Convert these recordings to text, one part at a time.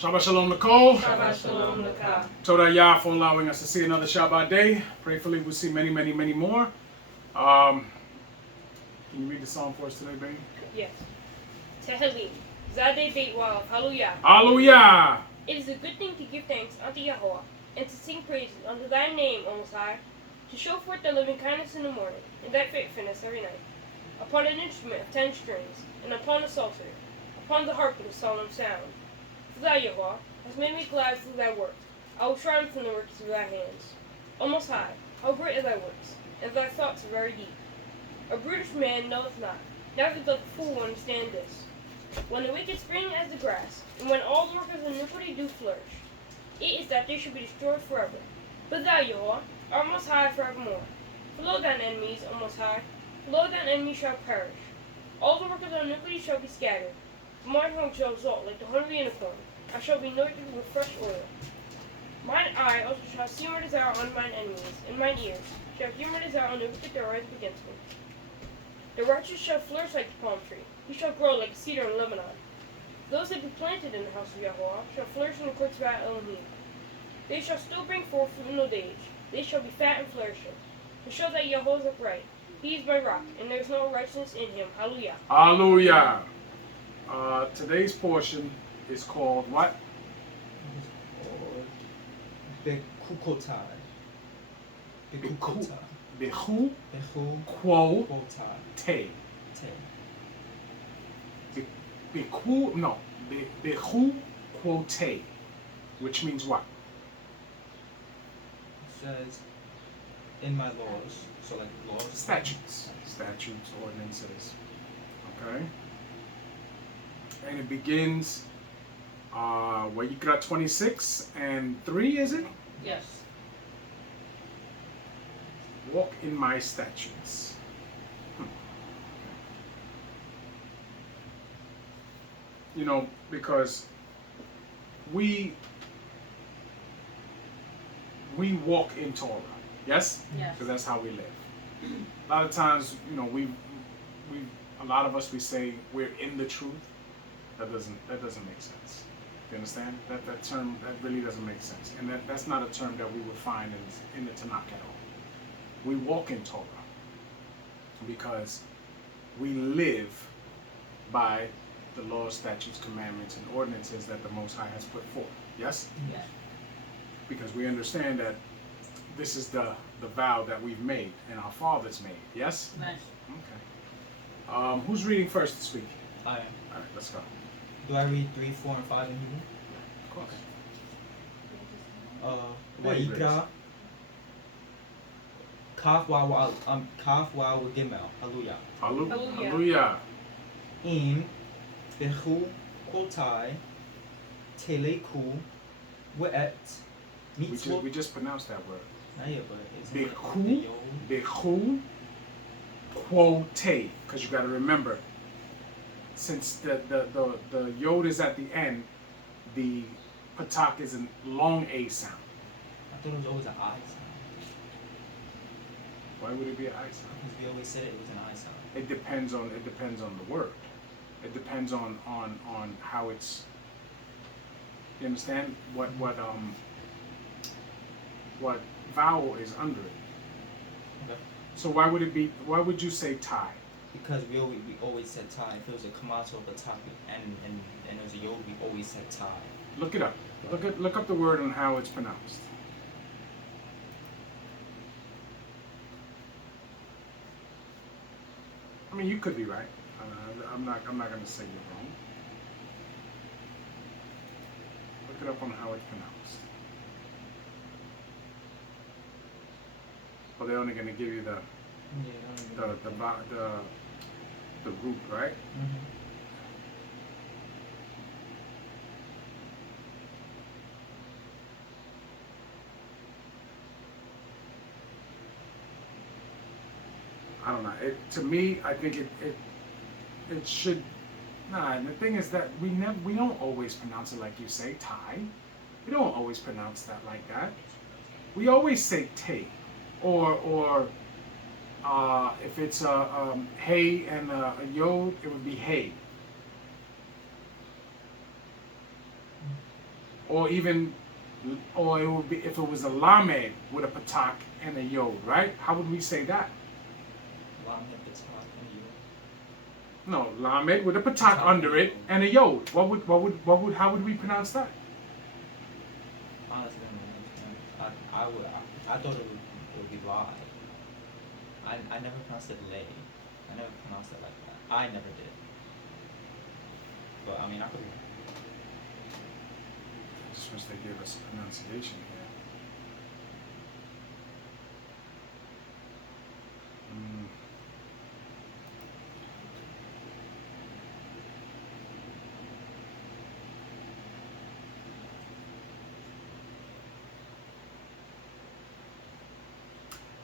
Shabbat Shalom, Nicole. Shabbat Shalom, Laka. Toda Yah for allowing us to see another Shabbat day. Prayfully, we'll see many, many, many more. Can you read the song for us today, baby? Yes. Tehillim. Zadeh Beit Wav. Hallelujah. Hallelujah. It is a good thing to give thanks unto Yahweh, and to sing praises unto thy name, O Most High, to show forth thy loving kindness in the morning, and thy faithfulness every night. Upon an instrument of 10 strings, and upon a psalter, upon the harp with a solemn sound. For thou, Yahweh, hast made me glad through thy works. I will triumph in the works of thy hands. O Most High, how great are thy works, and thy thoughts are very deep. A brutish man knoweth not, neither doth a fool understand this. When the wicked spring as the grass, and when all the workers of iniquity do flourish, it is that they should be destroyed forever. But thou, Yahweh, art most high forevermore. For lo thine enemies, O Most High, for lo thine enemies shall perish. All the workers of iniquity shall be scattered. For mine home shall exalt like the horn of the unicorn. I shall be anointed with fresh oil. Mine eye also shall see my desire on mine enemies, and mine ears shall hear my desire on the wicked that rise against me. The righteous shall flourish like the palm tree. He shall grow like a cedar in Lebanon. Those that be planted in the house of Yahweh shall flourish in the courts of Elohim. They shall still bring forth fruit in old age. They shall be fat and flourishing. To show that Yahweh is upright. He is my rock, and there is no righteousness in him. Hallelujah. Hallelujah. Today's portion is called what? Bekukotai. Bechu. Bechu Quo. kotai. Te. Te. Bechu. No. Bechu. Quote. Which means what? It says, in my laws. So like laws. Statutes, ordinances. Okay. And it begins Wayekra 26:3, is it? Yes. Walk in my statutes. You know, because we walk in Torah, yes? Yes. Because that's how we live. A lot of times, you know, a lot of us, we say we're in the truth. That doesn't make sense. You understand? That term, that really doesn't make sense. And that's not a term that we would find in the Tanakh at all. We walk in Torah because we live by the laws, statutes, commandments, and ordinances that the Most High has put forth. Yes? Yes. Because we understand that this is the vow that we've made and our fathers made. Yes? Nice. Okay. Who's reading first this week? I am. All right, let's go. Do I read 3, 4, and 5 in Hebrew? Of course. Wayekra. Kaf Waw Gimel. Hallelujah. Hallelujah. In Bechu kotai. Teleku. We'et. Mitzvot. We just pronounced that word. Yeah, but it's Bechu quote. Because you got to remember, since the yod is at the end, the patak is a long A sound. I thought it was always an I sound. Why would it be an I sound? Because we always said it was an I sound. It depends on the word. It depends on how it's. You understand what vowel is under it. Okay. So why would you say tie? Because we always said tie. If it was a kamato of a topic and it was a yod, we always said tie. Look it up. Look up the word and how it's pronounced. I mean, you could be right. I'm not going to say you're wrong. Look it up on how it's pronounced. Well, they're only going to give you the root, right? Mm-hmm. I don't know. To me, I think it should. Nah, and the thing is that we don't always pronounce it like you say, Thai. We don't always pronounce that like that. We always say te, or if it's a hey and a yod, it would be hey. or even, or it would be if it was a lamed with a patak and a yod, right? How would we say that? Lam hit the top and you. No, lamed with a patak Patak under and it and a yod. How would we pronounce that? Honestly, I thought it would be lie. I never pronounced it lay. I never pronounced it like that. I never did. But I mean, I could. I just wish they gave us a pronunciation here.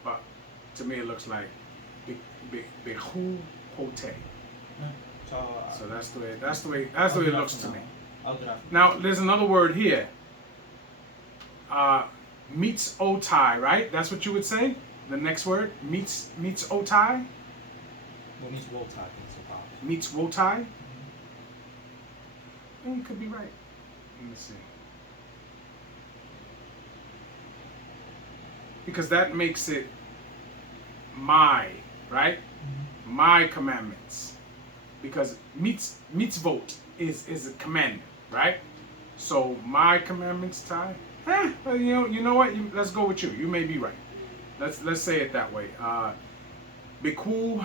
But to me, it looks like behu pote. So that's the way it looks to me. I'll do that. Now there's another word here. Meets otai, right? That's what you would say. The next word meets otai. What means wool type means about. Meets wotai. You could be right. Let me see. Because that makes it my, right? My commandments. Because mitzvot is a commandment, right? So my commandments, Ty. Well, you know what? Let's go with you. You may be right. Let's say it that way. Biku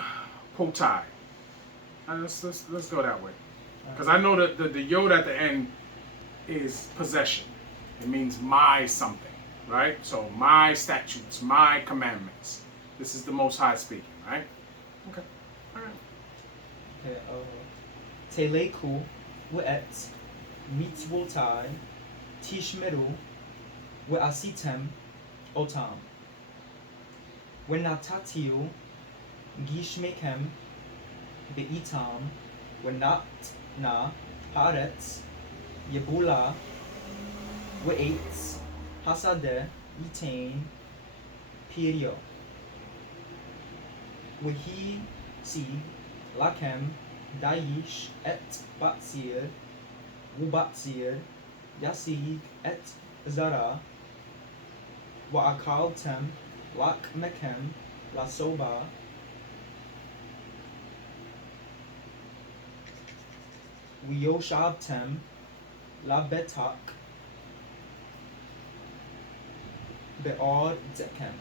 potai. Let's go that way. Because I know that the yod at the end is possession. It means my something, right? So my statutes, my commandments. This is the Most High speaking, right? Okay. All right. Okay, Teleku Wet Mitzvotai Tishmeru We'asitem Otam Wenatatiu Gishmekem Beitam Wenat Na Haaretz Yebula We'etz Hasade Yitain Pirio Wehi Si Lakem Daish et Batsir Wubatsir Yasid et Zara Wa'akaltem Lak Mekem La Soba Wiyoshabtem La Betak Be'or Zekem.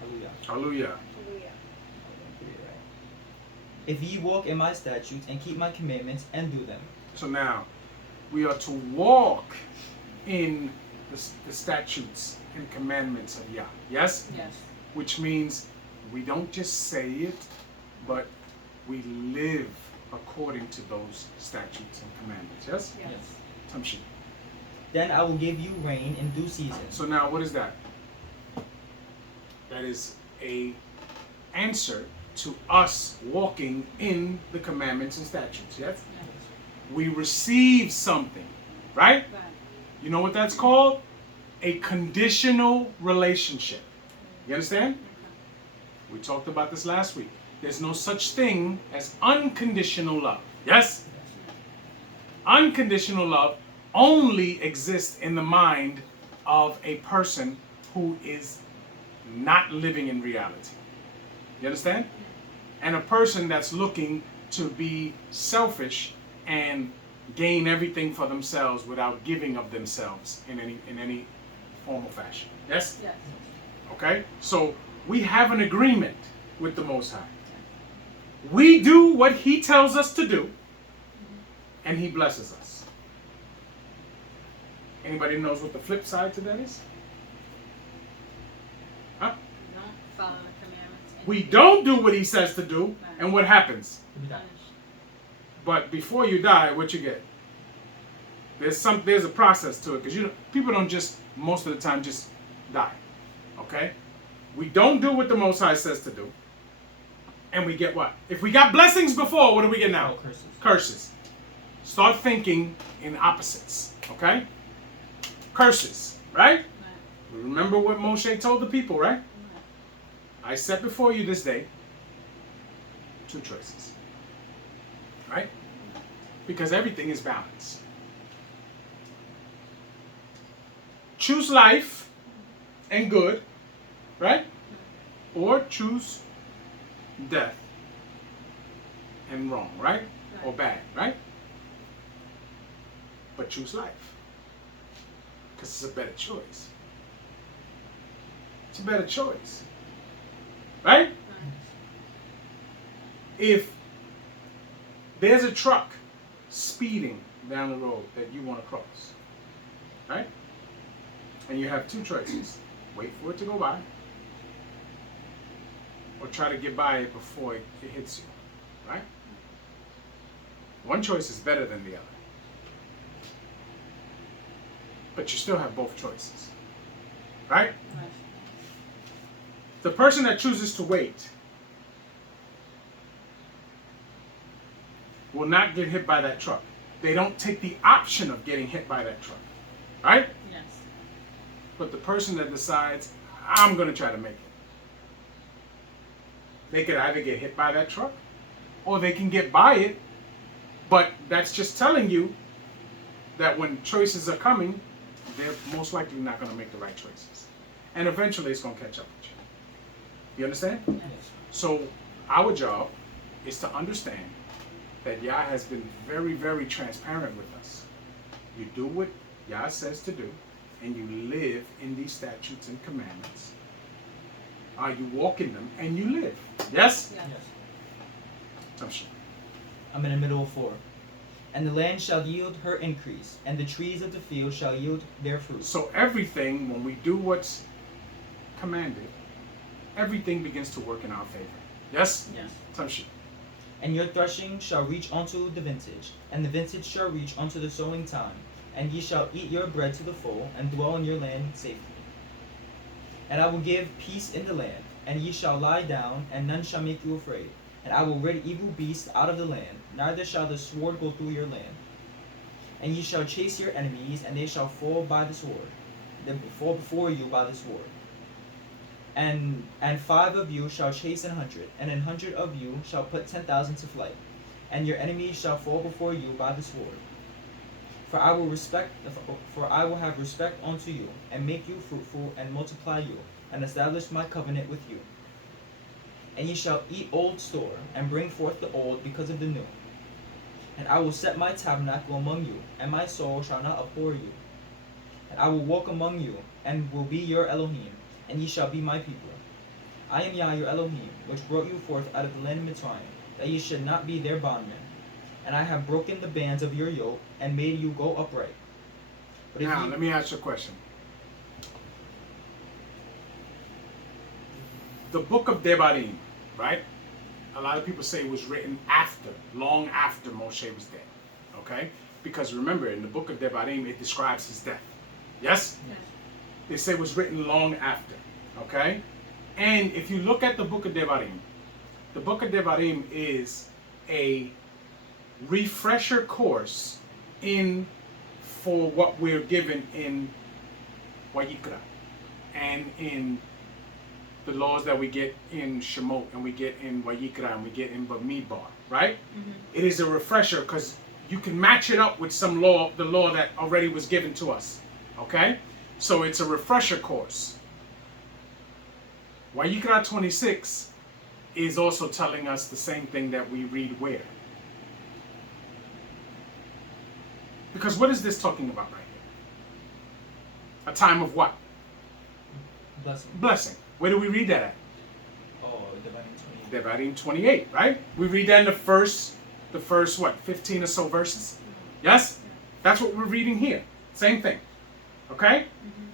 Hallelujah. Hallelujah. Hallelujah. If ye walk in my statutes and keep my commandments and do them. So now, we are to walk in the statutes and commandments of Yah. Yes? Yes. Which means we don't just say it, but we live according to those statutes and commandments. Yes? Yes. Tamshi. Then I will give you rain in due season. So now, what is that? That is a answer to us walking in the commandments and statutes. Yes? Yes. We receive something, right? Right. You know what that's called? A conditional relationship. You understand? We talked about this last week. There's no such thing as unconditional love. Yes? Unconditional love only exists in the mind of a person who is not living in reality. You understand? And a person that's looking to be selfish and gain everything for themselves without giving of themselves in any form or fashion. Yes? Yes. Okay? So we have an agreement with the Most High. We do what He tells us to do, and He blesses us. Anybody knows what the flip side to that is? Huh? Don't follow the commandments. And We don't do what He says to do, and what happens? punish. But before you die, what you get? There's a process to it, because people don't just most of the time just die. Okay? We don't do what the Most High says to do, and we get what? If we got blessings before, what do we get now? Oh, curses. Curses. Start thinking in opposites. Okay? Curses, right? Right. Remember what Moshe told the people, right? Right. I set before you this day 2 choices. Right? Because everything is balanced. choose life and good, right? Or choose death and wrong, right? Or bad, right? But choose life. Because it's a better choice. It's a better choice. Right? If there's a truck speeding down the road that you want to cross, right? And you have two choices. Wait for it to go by, or try to get by it before it hits you, right? One choice is better than the other. But you still have both choices, right? The person that chooses to wait will not get hit by that truck. They don't take the option of getting hit by that truck, right? Yes. But the person that decides, I'm going to try to make it, they could either get hit by that truck or they can get by it. But that's just telling you that when choices are coming, they're most likely not going to make the right choices. And eventually it's going to catch up with you. You understand? Yes. So our job is to understand that Yah has been very, very transparent with us. You do what Yah says to do, and you live in these statutes and commandments. You walk in them, and you live. Yes? Yes. Yes. I'm in the middle of 4. And the land shall yield her increase, and the trees of the field shall yield their fruit. So everything, when we do what's commanded, everything begins to work in our favor. Yes? Yes. Tamshi. And your threshing shall reach unto the vintage, and the vintage shall reach unto the sowing time, and ye shall eat your bread to the full, and dwell in your land safely. And I will give peace in the land, and ye shall lie down, and none shall make you afraid. And I will rid evil beasts out of the land, neither shall the sword go through your land. And ye shall chase your enemies, and they shall fall by the sword, they fall before you by the sword. And 5 of you shall chase 100, and 100 of you shall put 10,000 to flight, and your enemies shall fall before you by the sword. For I will have respect unto you, and make you fruitful, and multiply you, and establish my covenant with you. And ye shall eat old store, and bring forth the old because of the new. And I will set my tabernacle among you, and my soul shall not abhor you. And I will walk among you, and will be your Elohim, and ye shall be my people. I am Yah your Elohim, which brought you forth out of the land of Mitzrayim, that ye should not be their bondmen. And I have broken the bands of your yoke, and made you go upright. But if Now, you, let me ask you a question. The book of Devarim, right? A lot of people say it was written after, long after Moshe was dead. Okay? Because remember, in the book of Devarim, it describes his death. Yes? Yes. They say it was written long after. Okay? And if you look at the book of Devarim is a refresher course for what we're given in Wayekra and in the laws that we get in Shemot and we get in Wayekra and we get in Bamidbar, right? Mm-hmm. It is a refresher because you can match it up with some law, the law that already was given to us, okay? So it's a refresher course. Wayekra 26 is also telling us the same thing that we read where? Because what is this talking about right here? A time of what? blessing. Blessing. Where do we read that at? Oh, Devarim 28. Devarim 28, right? We read that in the first what, 15 or so verses? Yes? That's what we're reading here. Same thing. Okay? Mm-hmm.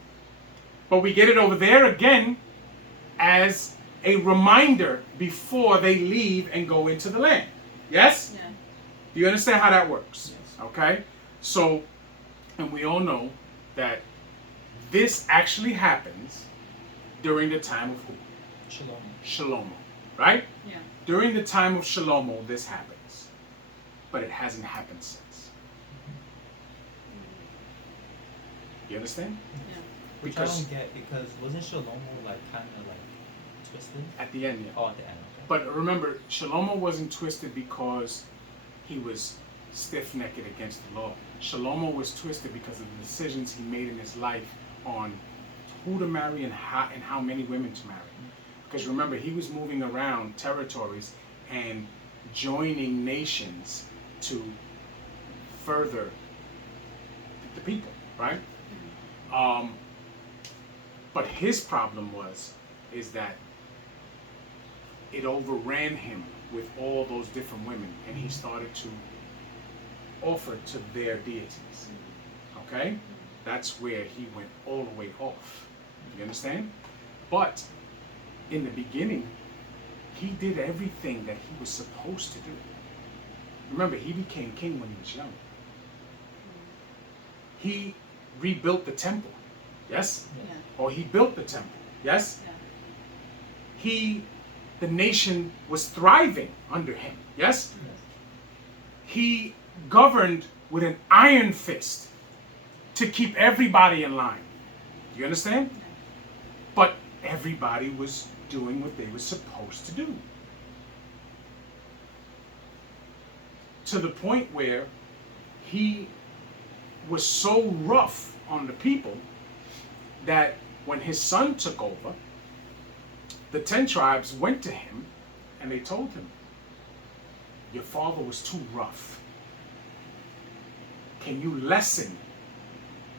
But we get it over there again as a reminder before they leave and go into the land. Yes? Yeah. Do you understand how that works? Yes. Okay? So, and we all know that this actually happens during the time of who? Shalom. Shlomo, right? Yeah. During the time of Shlomo, this happens. But it hasn't happened since. You understand? Yeah. Which I don't get, because wasn't Shalomo like kind of like twisted? At the end, yeah. Oh, at the end. Okay. But remember, Shlomo wasn't twisted because he was stiff-necked against the law. Shlomo was twisted because of the decisions he made in his life on who to marry and how many women to marry. Because remember, he was moving around territories and joining nations to further the people, right? But his problem is that it overran him with all those different women, and he started to offer to their deities. Okay? That's where he went all the way off. You understand? But in the beginning, he did everything that he was supposed to do. Remember, he became king when he was young. He rebuilt the temple. Yes? Yeah. Or he built the temple. Yes? Yeah. The nation was thriving under him. Yes? He governed with an iron fist to keep everybody in line. Do you understand? Yeah. But everybody was doing what they were supposed to do. To the point where he was so rough on the people that when his son took over, the 10 tribes went to him and they told him, your father was too rough. Can you lessen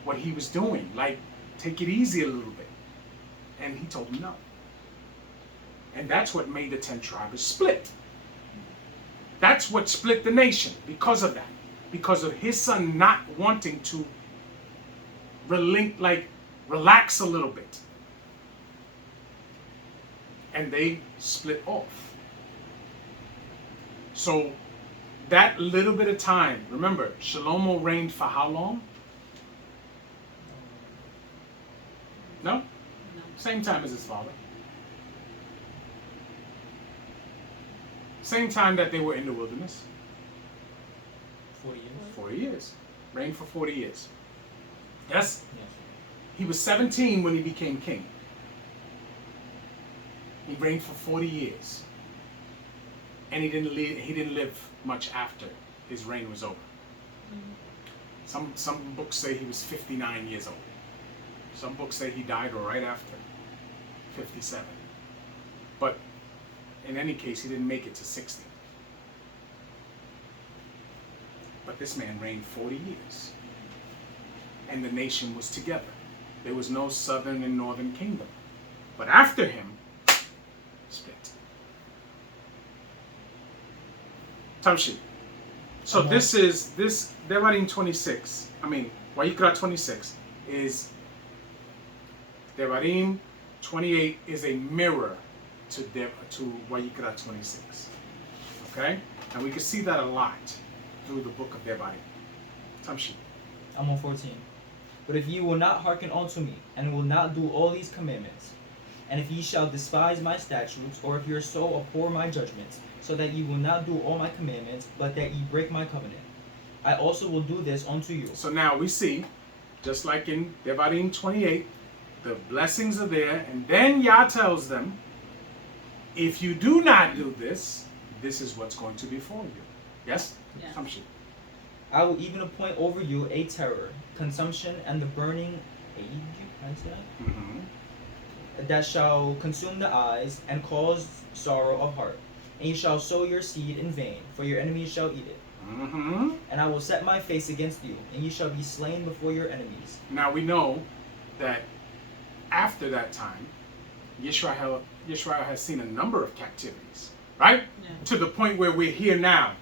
what he was doing? Like, take it easy a little bit. And he told them no. And that's what made the 10 tribes split. That's what split the nation because of that. Because of his son not wanting to relax a little bit. And they split off. So that little bit of time, remember, Shlomo reigned for how long? No? No. Same time as his father. Same time that they were in the wilderness. 40 years. 40 years. Reigned for 40 years. Yes? Yes. He was 17 when he became king. He reigned for 40 years. And he didn't live much after his reign was over. Some books say he was 59 years old. Some books say he died right after 57. But in any case, he didn't make it to 60. But this man reigned 40 years. And the nation was together. There was no southern and northern kingdom. But after him, split. Tamshi. So this Devarim 26, Wayekra 26 is, Devarim 28 is a mirror to Wayekra 26. Okay? And we can see that a lot through the book of Devarim. Tamshi. I'm on 14. But if ye will not hearken unto me, and will not do all these commandments, and if ye shall despise my statutes, or if your soul abhor my judgments, so that ye will not do all my commandments, but that ye break my covenant, I also will do this unto you. So now we see, just like in Devarim 28, the blessings are there, and then Yah tells them, if you do not do this, this is what's going to befall you. Yes? Yeah. Tamshi. I will even appoint over you a terror, consumption, and the burning age, how do you say that? Mm-hmm. That shall consume the eyes, and cause sorrow of heart. And ye shall sow your seed in vain, for your enemies shall eat it. Mm-hmm. And I will set my face against you, and ye shall be slain before your enemies. Now we know that after that time, Yisrael has seen a number of captivities, right? Yeah. To the point where we're here now.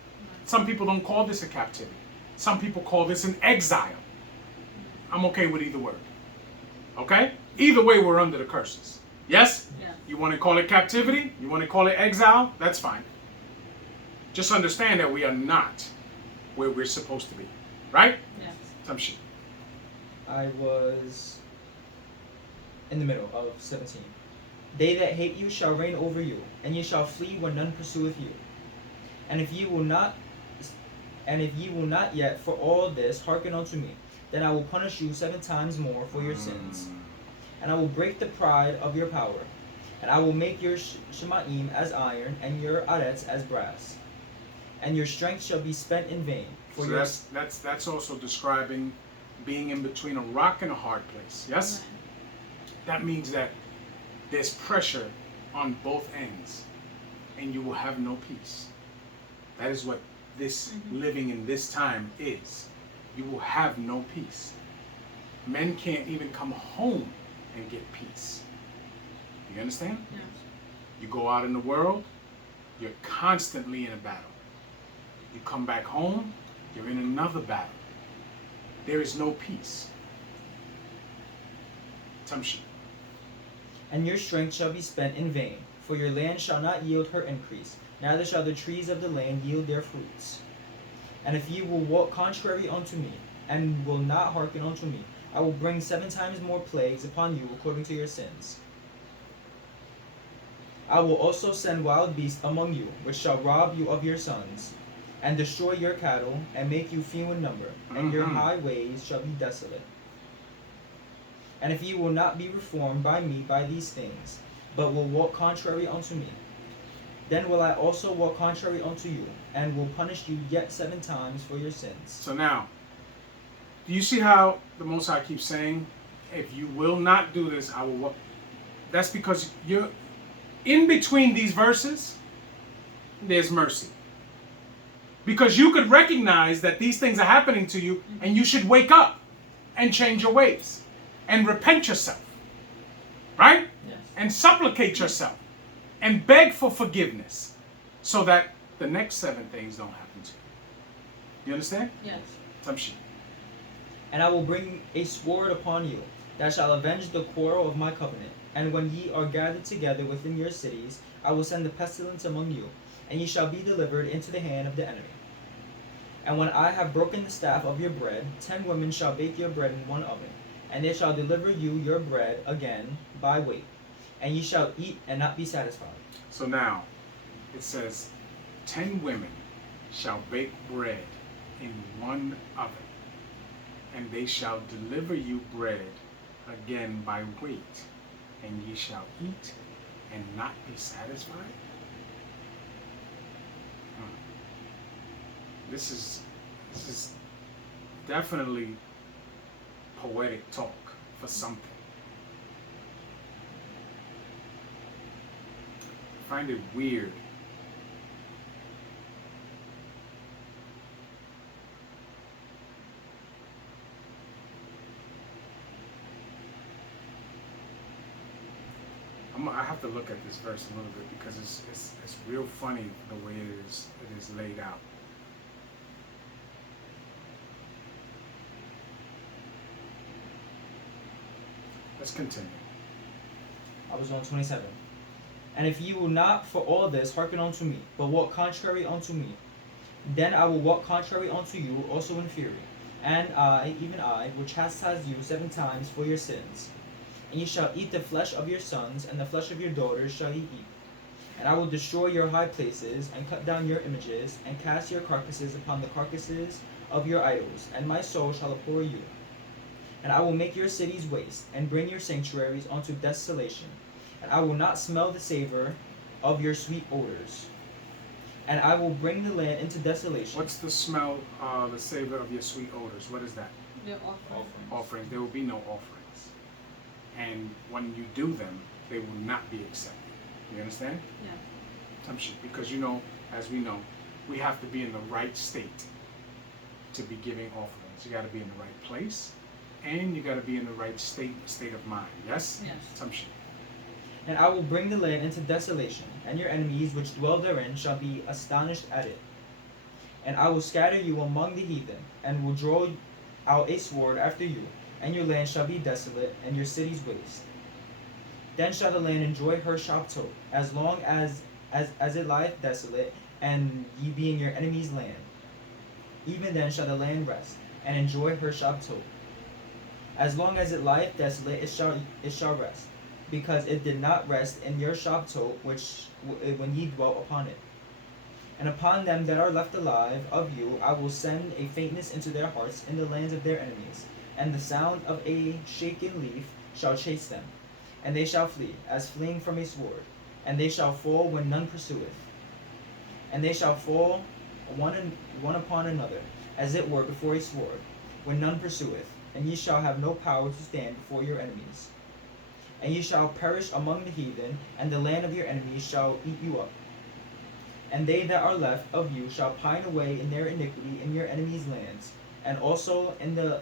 Some people don't call this a captivity. Some people call this an exile. I'm okay with either word. Okay? Either way, we're under the curses. Yes? Yeah. You want to call it captivity? You want to call it exile? That's fine. Just understand that we are not where we're supposed to be. Right? Yes. Tamshi. I was in the middle of 17. They that hate you shall reign over you, and ye shall flee when none pursueth you. And if ye will not yet for all this hearken unto me, then I will punish you 7 times more for your sins. And I will break the pride of your power, and I will make your shemaim as iron, and your arets as brass. And your strength shall be spent in vain. So that's also describing being in between a rock and a hard place. Yes? That means that there's pressure on both ends, and you will have no peace. That is what this living in this time is. You will have no peace. Men can't even come home and get peace. You understand? Yes. You go out in the world, you're constantly in a battle. You come back home, you're in another battle. There is no peace. Tamshi. And your strength shall be spent in vain, for your land shall not yield her increase, neither shall the trees of the land yield their fruits. And if ye will walk contrary unto me, and will not hearken unto me, I will bring 7 times more plagues upon you according to your sins. I will also send wild beasts among you, which shall rob you of your sons, and destroy your cattle, and make you few in number, and your highways shall be desolate. And if ye will not be reformed by me by these things, but will walk contrary unto me, then will I also walk contrary unto you, and will punish you yet 7 times for your sins. So now, do you see how the Most High keeps saying, if you will not do this, I will walk? That's because you're in between these verses, there's mercy. Because you could recognize that these things are happening to you, and you should wake up and change your ways and repent yourself, right? Yes. And supplicate yourself and beg for forgiveness so that the next 7 things don't happen to you. You understand? Yes. Tamshi. And I will bring a sword upon you, that shall avenge the quarrel of my covenant. And when ye are gathered together within your cities, I will send the pestilence among you, and ye shall be delivered into the hand of the enemy. And when I have broken the staff of your bread, 10 women shall bake your bread in one oven, and they shall deliver you your bread again by weight, and ye shall eat and not be satisfied. So now, it says, 10 women shall bake bread in one oven, and they shall deliver you bread again by weight, and ye shall eat and not be satisfied? This is definitely poetic talk for something. I find it weird. I have to look at this verse a little bit because it's real funny the way it is laid out. Let's continue. I was on 27. And if ye will not for all this hearken unto me, but walk contrary unto me, then I will walk contrary unto you also in fury. And I, even I, will chastise you 7 times for your sins. And ye shall eat the flesh of your sons, and the flesh of your daughters shall ye eat. And I will destroy your high places, and cut down your images, and cast your carcasses upon the carcasses of your idols, and my soul shall abhor you. And I will make your cities waste, and bring your sanctuaries unto desolation. And I will not smell the savor of your sweet odors. And I will bring the land into desolation. What's the smell, the savor of your sweet odors? What is that? The offering. Offerings. There will be no offerings. And when you do them, they will not be accepted. You understand? Yeah. Because you know, as we know, we have to be in the right state to be giving offerings. You got to be in the right place, and you got to be in the right state of mind. Yes? Yes. Tamshi. And I will bring the land into desolation, and your enemies which dwell therein shall be astonished at it. And I will scatter you among the heathen, and will draw out a sword after you, and your land shall be desolate, and your cities waste. Then shall the land enjoy her Shabtot, as long as it lieth desolate, and ye be in your enemy's land. Even then shall the land rest, and enjoy her Shabtot. As long as it lieth desolate, it shall rest, because it did not rest in your Shabtot, when ye dwelt upon it. And upon them that are left alive of you, I will send a faintness into their hearts in the lands of their enemies, and the sound of a shaken leaf shall chase them. And they shall flee, as fleeing from a sword, and they shall fall when none pursueth. And they shall fall one upon another, as it were before a sword, when none pursueth. and ye shall have no power to stand before your enemies. And ye shall perish among the heathen, and the land of your enemies shall eat you up. And they that are left of you shall pine away in their iniquity in your enemies' lands, and also in the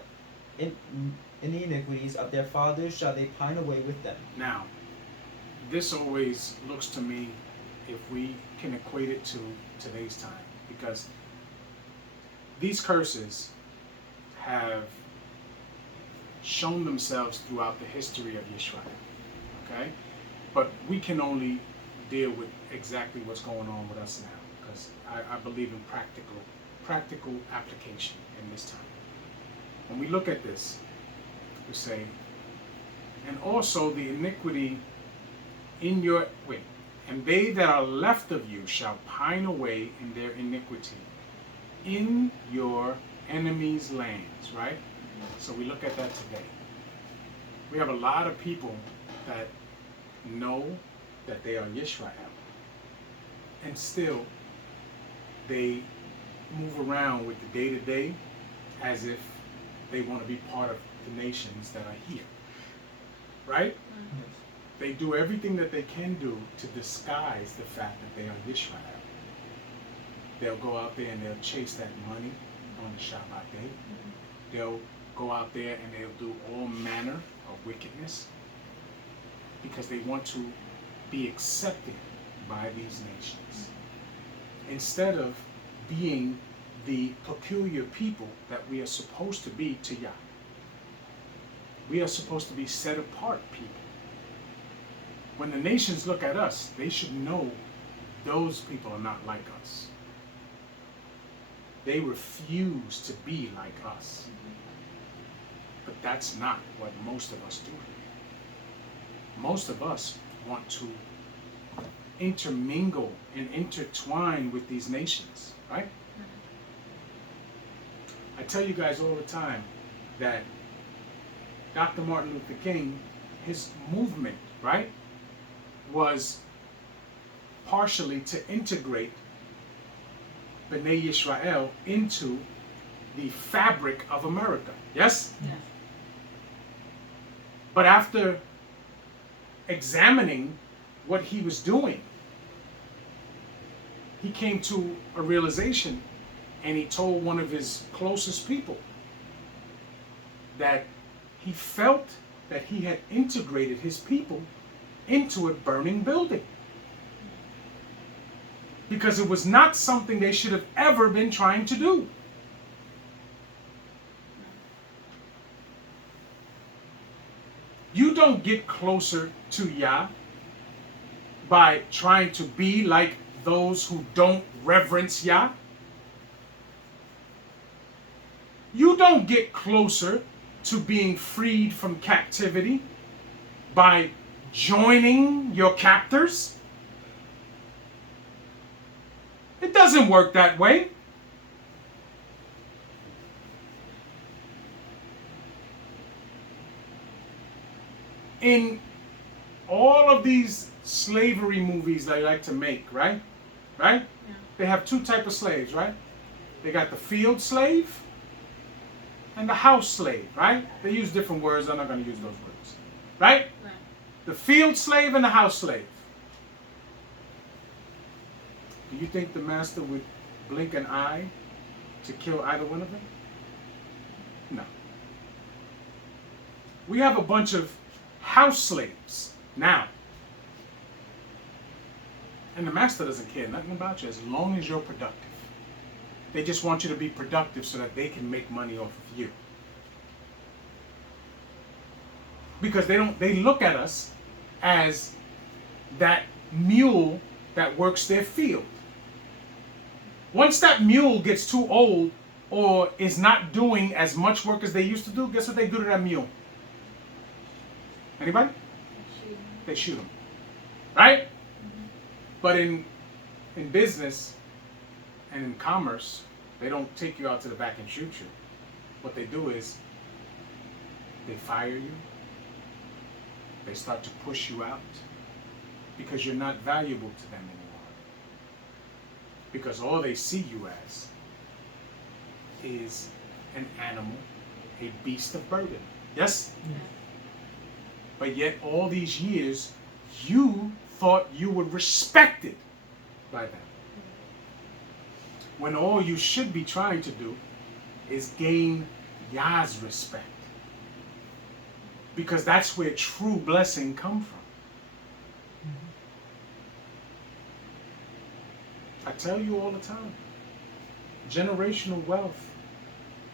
iniquities of their fathers shall they pine away with them. Now, this always looks to me, if we can equate it to today's time, because these curses have shown themselves throughout the history of Israel, okay? But we can only deal with exactly what's going on with us now, because I believe in practical application in this time. When we look at this, we say, and also the iniquity in your, and they that are left of you shall pine away in their iniquity in your enemies' lands, right? So we look at that today. We have a lot of people that know that they are Yisrael, and still they move around with the day-to-day as if they want to be part of the nations that are here, right? They do everything that they can do to disguise the fact that they are Yisrael. They'll go out there and they'll chase that money on the Shabbat day. They'll go out there and they'll do all manner of wickedness because they want to be accepted by these nations, instead of being the peculiar people that we are supposed to be to Yah. We are supposed to be set apart people. When the nations look at us, they should know those people are not like us. They refuse to be like us. But that's not what most of us do. Most of us want to intermingle and intertwine with these nations, right? I tell you guys all the time that Dr. Martin Luther King, his movement, right, was partially to integrate B'nai Yisrael into the fabric of America. Yes? Yes. But after examining what he was doing, he came to a realization, and he told one of his closest people that he felt that he had integrated his people into a burning building, because it was not something they should have ever been trying to do. You don't get closer to Yah by trying to be like those who don't reverence Yah. You don't get closer to being freed from captivity by joining your captors. It doesn't work that way. In all of these slavery movies they like to make, right? Right? Yeah. They have two types of slaves, right? They got the field slave and the house slave, right? They use different words. I'm not going to use those words. Right? Right. The field slave and the house slave. Do you think the master would blink an eye to kill either one of them? No. We have a bunch of house slaves now. And the master doesn't care nothing about you as long as you're productive. They just want you to be productive so that they can make money off of you. Because they look at us as that mule that works their field. Once that mule gets too old or is not doing as much work as they used to do, guess what they do to that mule? Anybody? They shoot him. Right? But in business and in commerce, they don't take you out to the back and shoot you. What they do is they fire you. They start to push you out because you're not valuable to them anymore. Because all they see you as is an animal, a beast of burden. Yes? Yes. But yet all these years, you thought you were respected by them. When all you should be trying to do is gain Yah's respect. Because that's where true blessing comes from. I tell you all the time, generational wealth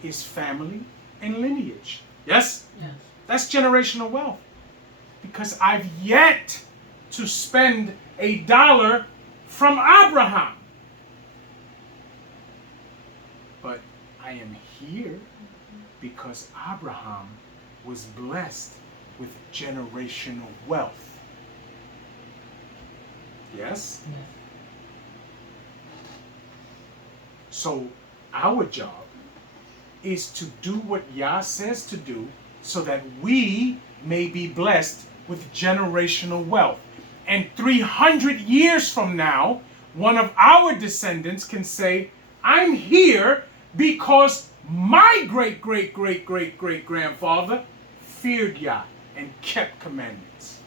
is family and lineage. Yes? Yes. That's generational wealth. Because I've yet to spend $1 from Abraham. But I am here because Abraham was blessed with generational wealth. Yes? Yes. So our job is to do what Yah says to do so that we may be blessed with generational wealth. And 300 years from now, one of our descendants can say, I'm here because my great-great-great-great-great-grandfather feared Yah and kept commandments.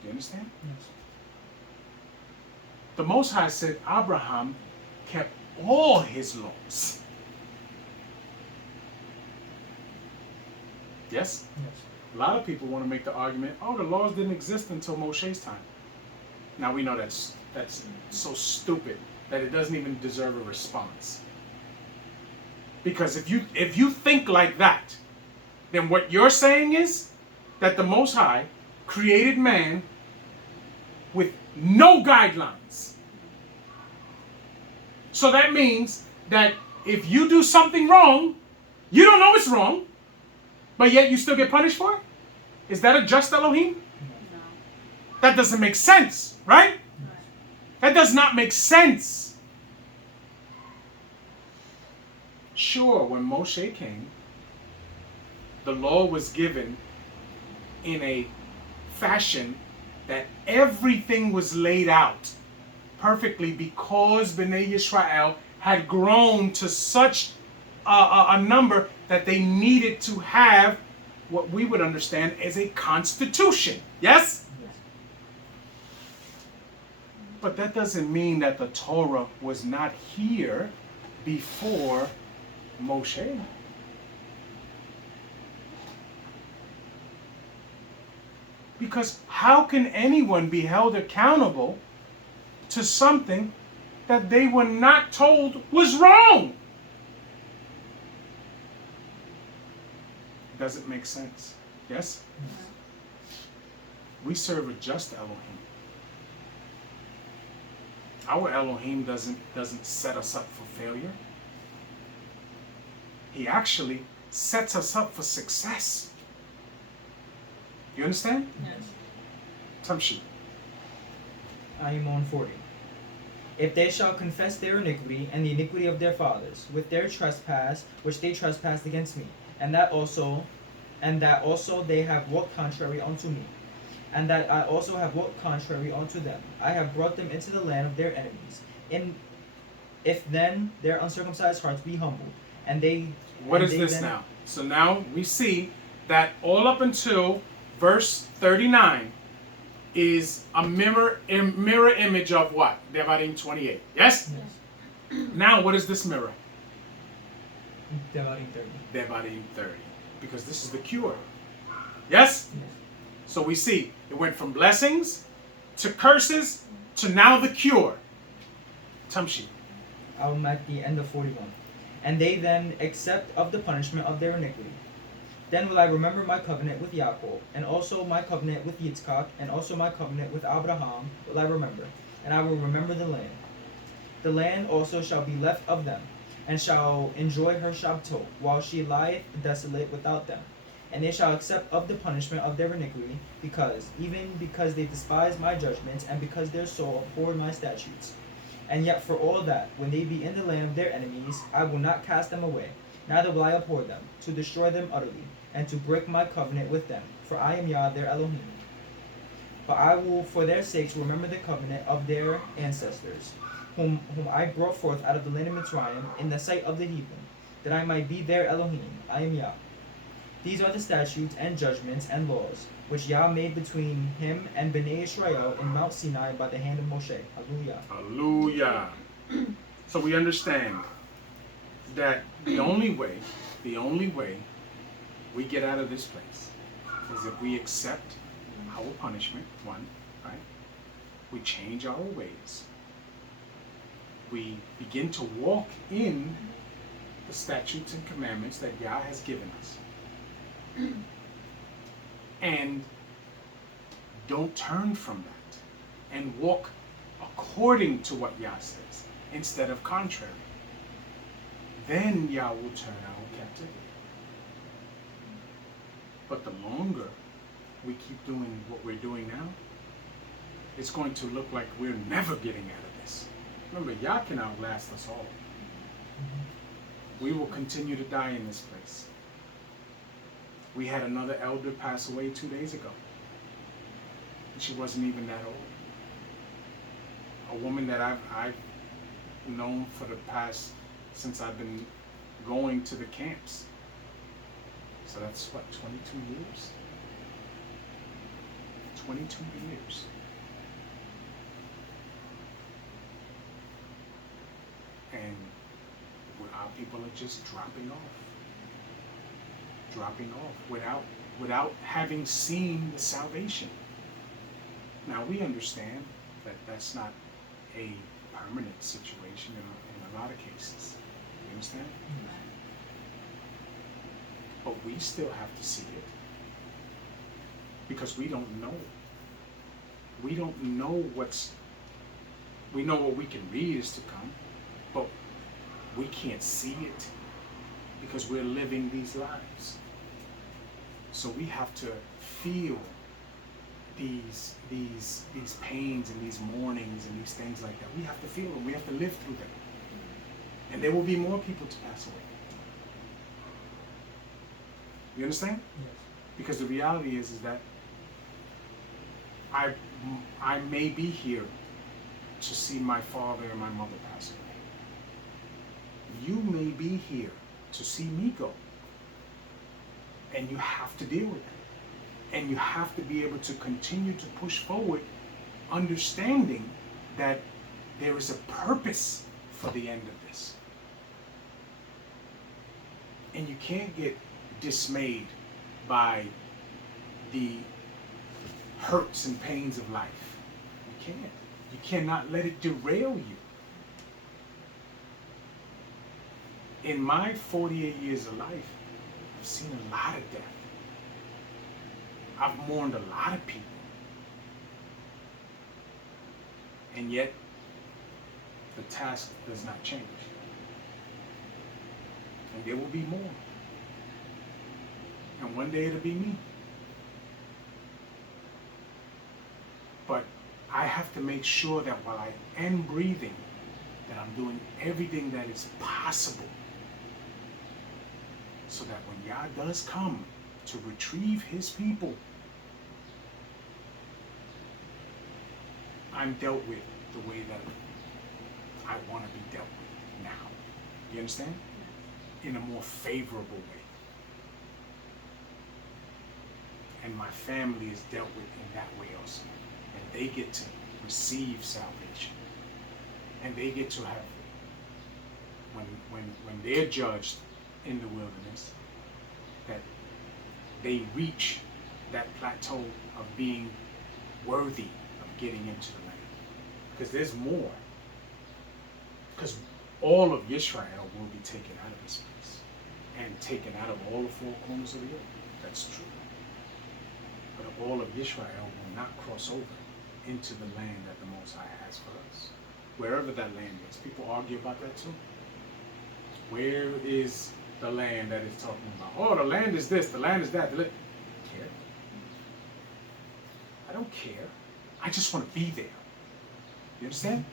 Do you understand? Yes. The Most High said Abraham kept all his laws. Yes? Yes. A lot of people want to make the argument, oh, the laws didn't exist until Moshe's time. Now we know that's so stupid that it doesn't even deserve a response. Because if you think like that, then what you're saying is that the Most High created man with no guidelines. So that means that if you do something wrong, you don't know it's wrong, but yet you still get punished for it? Is that a just Elohim? No. That doesn't make sense, right? That does not make sense. Sure, when Moshe came, the law was given in a fashion that everything was laid out perfectly because Bnei Yisrael had grown to such a number that they needed to have what we would understand as a constitution. Yes? Yes. But that doesn't mean that the Torah was not here before Moshe. Because how can anyone be held accountable to something that they were not told was wrong? Doesn't make sense. Yes? We serve a just Elohim. Our Elohim doesn't set us up for failure. He actually sets us up for success. You understand? Yes. Tamshi. I am on 40. If they shall confess their iniquity and the iniquity of their fathers, with their trespass which they trespassed against me, and that also they have walked contrary unto me, and that I also have walked contrary unto them, I have brought them into the land of their enemies. If then their uncircumcised hearts be humbled, and they... What and is they this then, now? So now we see that all up until verse 39 is a mirror image of what? Devarim 28. Yes? Yes. Now what is this mirror? Devarim 30. Devarim 30. Because this is the cure. Yes? Yes. So we see it went from blessings to curses to now the cure. Tamshi. I'm at the end of 41. And they then accept of the punishment of their iniquity. Then will I remember my covenant with Yaakov, and also my covenant with Yitzchak, and also my covenant with Abraham will I remember, and I will remember the land. The land also shall be left of them, and shall enjoy her Shabtot, while she lieth desolate without them. And they shall accept of the punishment of their iniquity, because they despise my judgments, and because their soul abhorred my statutes. And yet for all that, when they be in the land of their enemies, I will not cast them away, neither will I abhor them, to destroy them utterly, and to break my covenant with them, for I am Yah their Elohim. But I will for their sakes remember the covenant of their ancestors, whom I brought forth out of the land of Mitzrayim in the sight of the heathen, that I might be their Elohim. I am Yah. These are the statutes and judgments and laws which Yah made between him and Bnei Israel in Mount Sinai by the hand of Moshe. Hallelujah. Hallelujah. So we understand that the only way we get out of this place is if we accept our punishment, one, right? We change our ways. We begin to walk in the statutes and commandments that Yah has given us. And don't turn from that. And walk according to what Yah says, instead of contrary. Then Yah will turn our captivity. But the longer we keep doing what we're doing now, it's going to look like we're never getting out of this. Remember, Yah can outlast us all. We will continue to die in this place. We had another elder pass away 2 days ago. And she wasn't even that old. A woman that I've known for the past, since I've been going to the camps. So that's what, 22 years? 22 years. And our people are just dropping off without having seen the salvation. Now we understand that that's not a permanent situation in a lot of cases. You understand? But we still have to see it because we don't know. We don't know we know what we can read is to come, but we can't see it because we're living these lives. So we have to feel these pains and these mournings and these things like that. We have to feel them. We have to live through them. And there will be more people to pass away. You understand? Yes. Because the reality is that I may be here to see my father and my mother pass away. You may be here to see me go. And you have to deal with it. And you have to be able to continue to push forward, understanding that there is a purpose for the end of this. And you can't get dismayed by the hurts and pains of life. You can't. You cannot let it derail you. In my 48 years of life, I've seen a lot of death. I've mourned a lot of people. And yet, the task does not change. And there will be more. And one day it'll be me. But I have to make sure that while I am breathing, that I'm doing everything that is possible so that when Yah does come to retrieve his people, I'm dealt with the way that I want to be dealt with now. You understand? In a more favorable way. And my family is dealt with in that way also. And they get to receive salvation. And they get to have, when they're judged in the wilderness, that they reach that plateau of being worthy of getting into the land. Because there's more. Because all of Israel will be taken out of this place. And taken out of all the four corners of the earth. That's true. But all of Israel will not cross over into the land that the Most High has for us. Wherever that land is. People argue about that too. Where is the land that it's talking about? Oh, the land is this, the land is that. I don't care. I don't care. I just want to be there. You understand?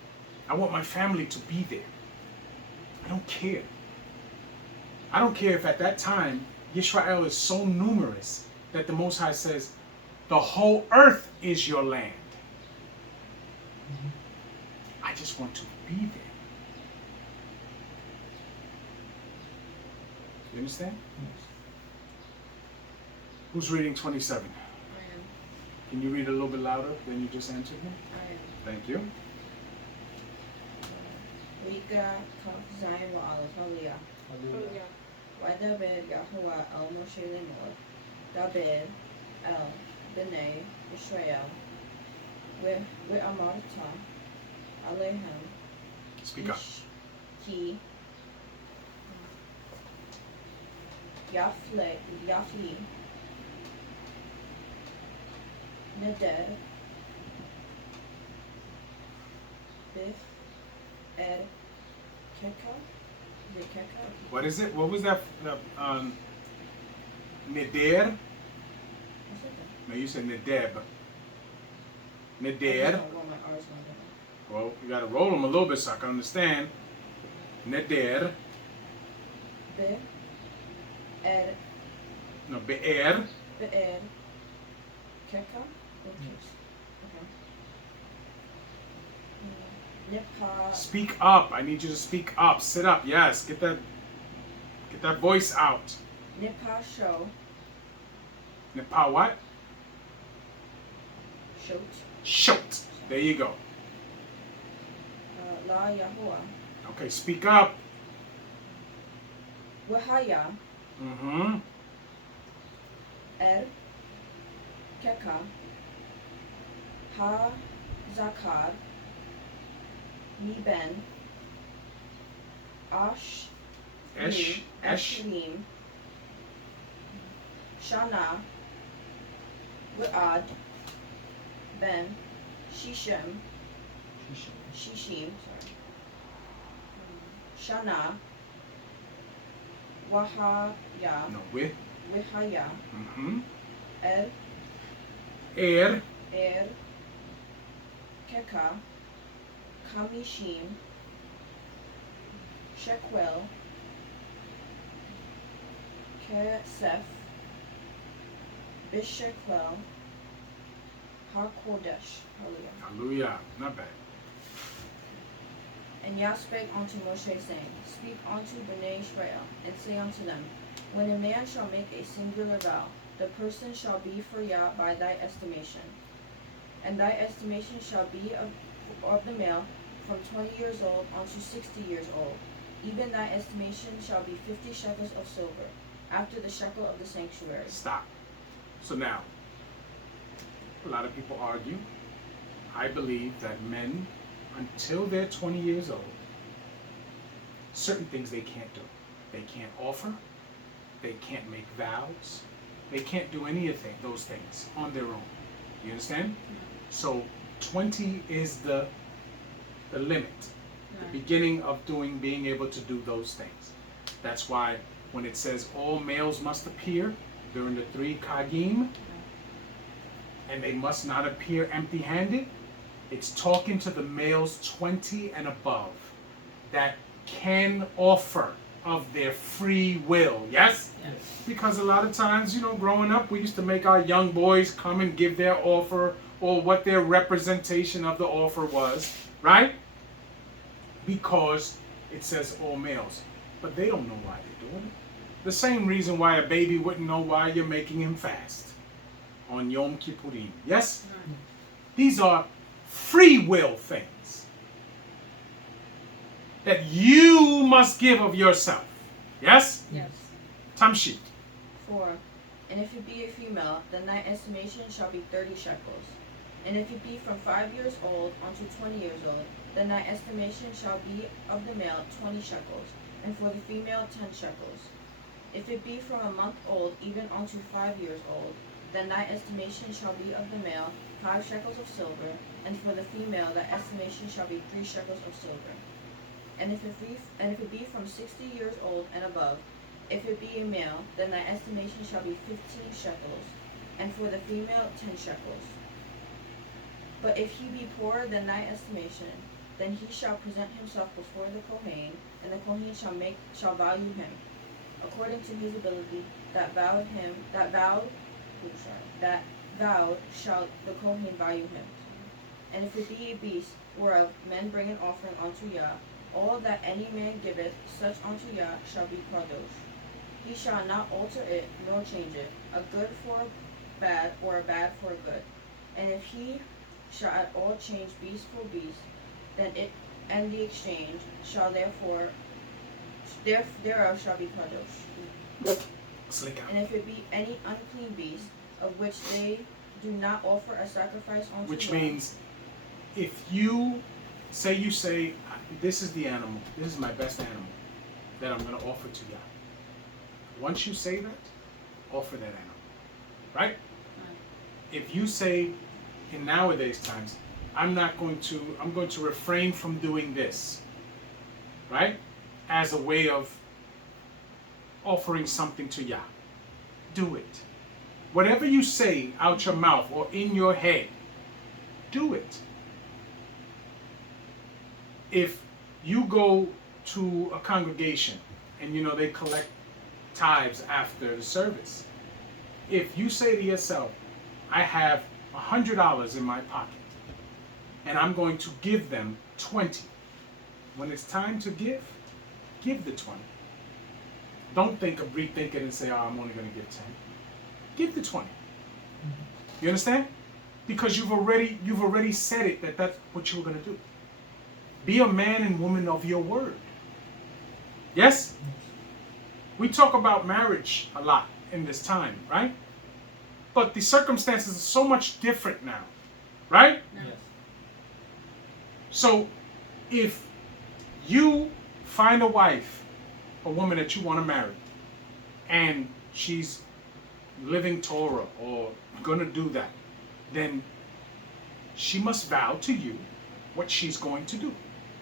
I want my family to be there. I don't care. I don't care if at that time Israel is so numerous that the Most High says, the whole earth is your land. I just want to be there. You understand? Who's reading 27? I am. Can you read a little bit louder than you just answered me? I am. Thank you. Wayekra kaf zayin wa'alat hallelujah. Hallelujah. Wadaber Yahuwah el Moshe lemor. Daber el bnei Israel. Ve'amarta alehem. Speak up. Ki Yafli Neder Bif Keka. Is it Keka? What is it? What was that? Neder? What's it? No, you said Nedeb. I Neder. don't want my R's going down. Well, you gotta roll them a little bit so I can understand. Neder. Be'er No, Be'er. Be'er Keka? Okay. Nipa Speak up. I need you to speak up. Sit up. Yes. Get that voice out. Nipa Show Nepa what? Shot Shout. There you go. La Yahuwah Okay, speak up. Wahaya Mm-hmm. Keka Ha Zakar Miben Esh. Ashlim Shana Wa'ad Ben Shishim Shishim Shana Wahaya No, with. Wihaya Mm-hmm. El Er. Keka Kamishim Shekwel Kesef Bishekwel HaKodesh. Hallelujah. Hallelujah. Not bad. And Yah spake unto Moshe, saying, Speak unto Bnei Israel, and say unto them, When a man shall make a singular vow, the person shall be for Yah by thy estimation. And thy estimation shall be of the male from 20 years old unto 60 years old. Even thy estimation shall be 50 shekels of silver, after the shekel of the sanctuary. Stop. So now, a lot of people argue. I believe that men, until they're 20 years old, certain things they can't do. They can't offer. They can't make vows. They can't do any of those things on their own. You understand? So 20 is the limit, the beginning of being able to do those things. That's why when it says all males must appear during the 3 Kagim, and they must not appear empty-handed, it's talking to the males 20 and above that can offer of their free will. Yes? Yes. Because a lot of times, growing up, we used to make our young boys come and give their offer or what their representation of the offer was, right? Because it says all males. But they don't know why they're doing it. The same reason why a baby wouldn't know why you're making him fast on Yom Kippurim. Yes? These are free will things that you must give of yourself. Yes? Yes. Tamshit. 4. And if it be a female, then thy estimation shall be 30 shekels. And if it be from 5 years old unto 20 years old, then thy estimation shall be of the male 20 shekels, and for the female 10 shekels. If it be from a month old even unto 5 years old, then thy estimation shall be of the male 5 shekels of silver, and for the female thy estimation shall be 3 shekels of silver. And if it be from 60 years old and above, if it be a male, then thy estimation shall be 15 shekels, and for the female 10 shekels. But if he be poorer than thy estimation, then he shall present himself before the Kohen, and the Kohen shall value him, according to his ability that vowed shall the Kohen value him. And if it be a beast, whereof men bring an offering unto Yah, all that any man giveth such unto Yah shall be kadosh. He shall not alter it nor change it, a good for a bad or a bad for a good. And if he shall at all change beast for beast, then it and the exchange shall thereof shall be kadosh. Slick out. And if it be any unclean beast, of which they do not offer a sacrifice unto Which Yah, means, if you say, this is the animal, this is my best animal that I'm going to offer to Yah. Once you say that, offer that animal, right? If you say, in nowadays times, I'm going to refrain from doing this, right? As a way of offering something to Yah. Do it. Whatever you say out your mouth or in your head, do it. If you go to a congregation and they collect tithes after the service, if you say to yourself, I have $100 in my pocket and I'm going to give them 20. When it's time to give the 20. Don't rethink it and say, I'm only going to give 10. Give the 20. You understand? Because you've already said it that's what you were going to do. Be a man and woman of your word. Yes? We talk about marriage a lot in this time, right? But the circumstances are so much different now, right? Yes. So if you find a wife, a woman that you want to marry, and she's living Torah or gonna do that, then she must vow to you what she's going to do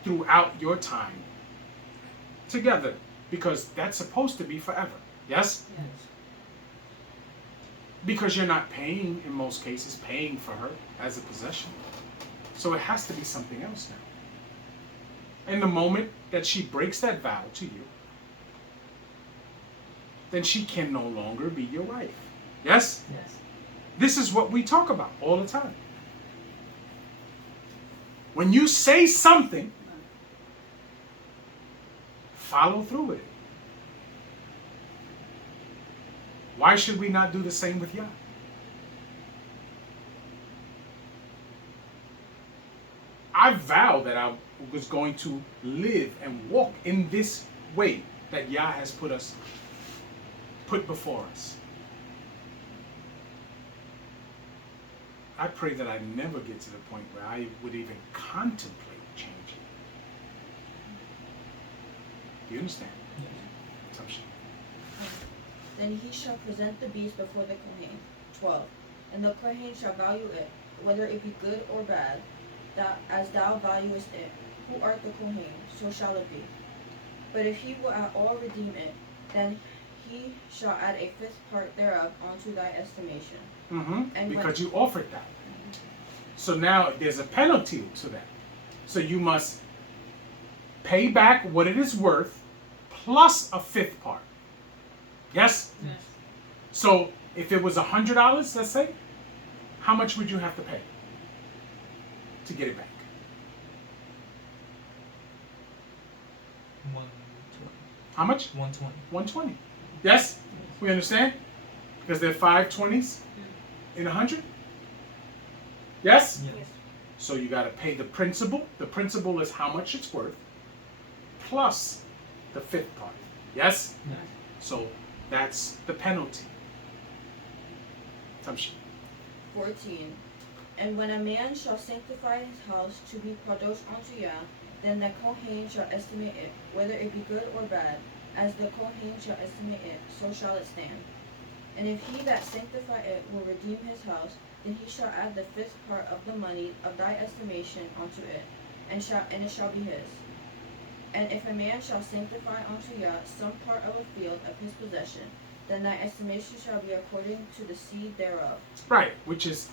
throughout your time together, because that's supposed to be forever. Yes? Yes. Because you're not paying, in most cases, paying for her as a possession. So it has to be something else now. And the moment that she breaks that vow to you, then she can no longer be your wife. Yes? Yes. This is what we talk about all the time. When you say something, follow through with it. Why should we not do the same with Yah? I vowed that I was going to live and walk in this way that Yah has put before us. I pray that I never get to the point where I would even contemplate changing. Do you understand? Assumption. Then he shall present the beast before the Kohen. 12. And the Kohen shall value it, whether it be good or bad, as thou valuest it. Who art the Kohen, so shall it be. But if he will at all redeem it, then he shall add a fifth part thereof unto thy estimation. And because you offered that. So now there's a penalty to that. So you must pay back what it is worth plus a fifth part. Yes? Yes. So if it was $100, let's say, how much would you have to pay to get it back? 120. How much? 120. 120. Yes? We understand? Because there are 5 20s in 100? Yes? Yes. Yes. So you got to pay the principal. The principal is how much it's worth, plus the fifth part. Yes? Yes. So that's the penalty. Assumption. 14. And when a man shall sanctify his house to be kadosh unto Yah, then the Kohen shall estimate it, whether it be good or bad. As the Kohen shall estimate it, so shall it stand. And if he that sanctify it will redeem his house, then he shall add the fifth part of the money of thy estimation unto it, and it shall be his. And if a man shall sanctify unto Yah some part of a field of his possession, then thy estimation shall be according to the seed thereof. Right, which is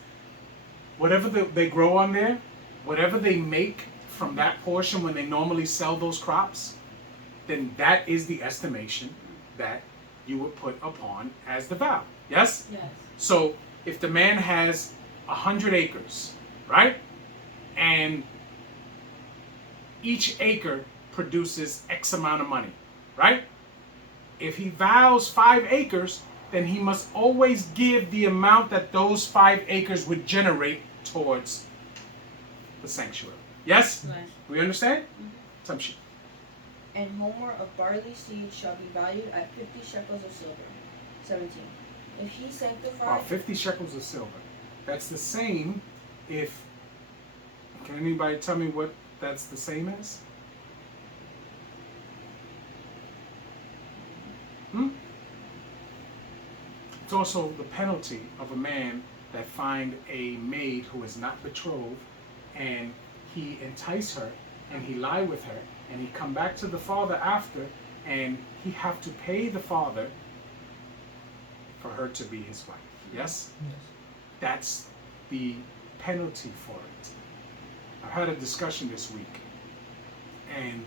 whatever they grow on there, whatever they make from that portion when they normally sell those crops, then that is the estimation that you would put upon as the vow. Yes? Yes. So if the man has 100 acres, right? And each acre produces X amount of money, right? if he vows 5 acres, then he must always give the amount that those 5 acres would generate towards the sanctuary. Yes? Right. We understand? Tamshi. An homer of barley seed shall be valued at 50 shekels of silver. 17. If he sanctified 50 shekels of silver. That's the same if, can anybody tell me what that's the same as? It's also the penalty of a man that find a maid who is not betrothed, and he entice her and he lie with her, and he come back to the father after, and he have to pay the father for her to be his wife. Yes? Yes. That's the penalty for it. I had a discussion this week, and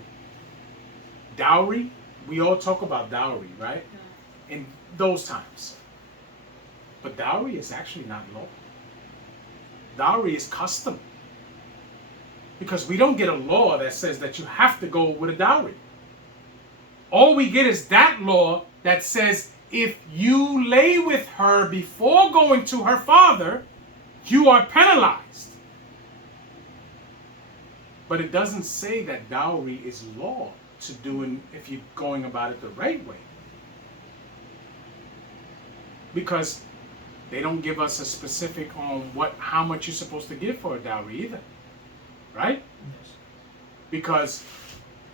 dowry, we all talk about dowry, right? In those times. But dowry is actually not law. Dowry is custom. Because we don't get a law that says that you have to go with a dowry. All we get is that law that says if you lay with her before going to her father, you are penalized. But it doesn't say that dowry is law to do if you're going about it the right way. Because they don't give us a specific on how much you're supposed to give for a dowry either. Right? Yes. Because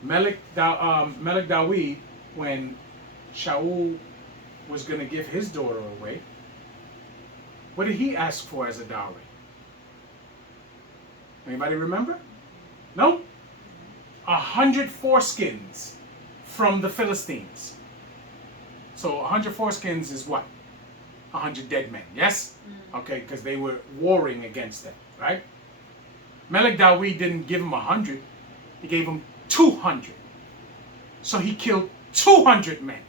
Melech Dawid, when Shaul was going to give his daughter away, what did he ask for as a dowry? Anybody remember? No? 100 foreskins from the Philistines. So 100 foreskins is what? 100 dead men, yes? Okay, because they were warring against them, right? Melech Dawid didn't give him 100, he gave him 200. So he killed 200 men,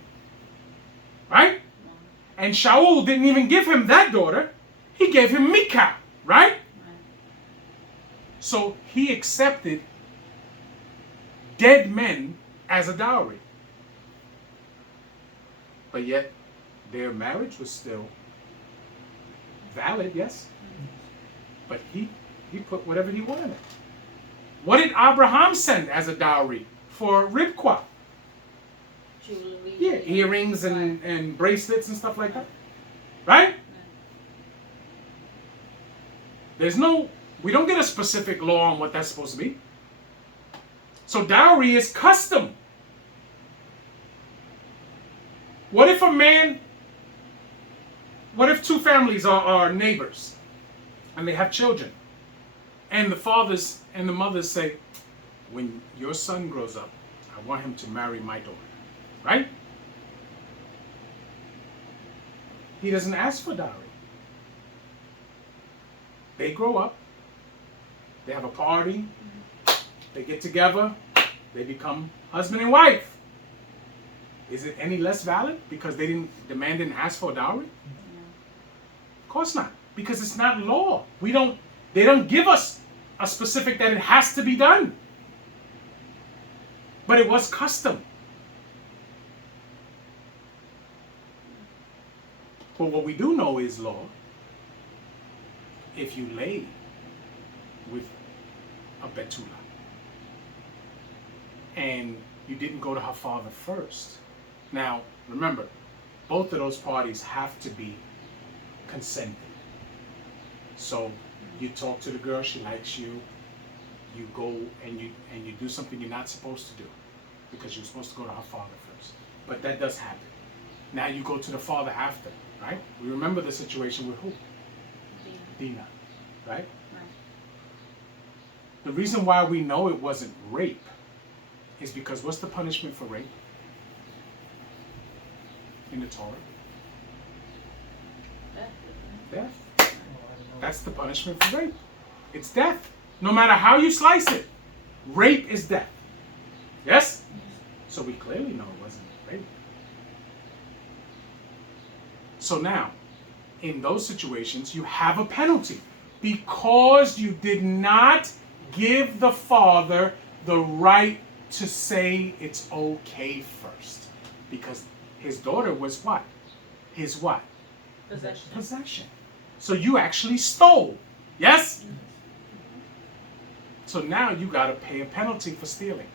right? And Shaul didn't even give him that daughter, he gave him Michal, right? So he accepted dead men as a dowry. But yet, their marriage was still valid, yes? But he put whatever he wanted. What did Abraham send as a dowry for Ribqah? jewelry. Yeah, earrings and bracelets and stuff like that. Right? We don't get a specific law on what that's supposed to be. So dowry is custom. What if two families are neighbors and they have children, and the fathers and the mothers say, when your son grows up, I want him to marry my daughter, right? He doesn't ask for dowry. They grow up, they have a party, they get together, they become husband and wife. Is it any less valid because the man didn't ask for a dowry? Of course not, because it's not law. They don't give us a specific that it has to be done. But it was custom. But what we do know is law. If you lay with a Betula and you didn't go to her father first. Now, remember, both of those parties have to be consenting. So you talk to the girl, she likes you, you go and you do something you're not supposed to do because you're supposed to go to her father first. But that does happen. Now you go to the father after, right? We remember the situation with who? Dinah, right? The reason why we know it wasn't rape is because what's the punishment for rape in the Torah? Death. That's the punishment for rape. It's death. No matter how you slice it, rape is death. Yes? So we clearly know it wasn't rape. So now, in those situations, you have a penalty because you did not give the father the right to say it's okay first. Because His daughter was what? His what? Possession. Possession. So you actually stole. Yes? So now you got to pay a penalty for stealing.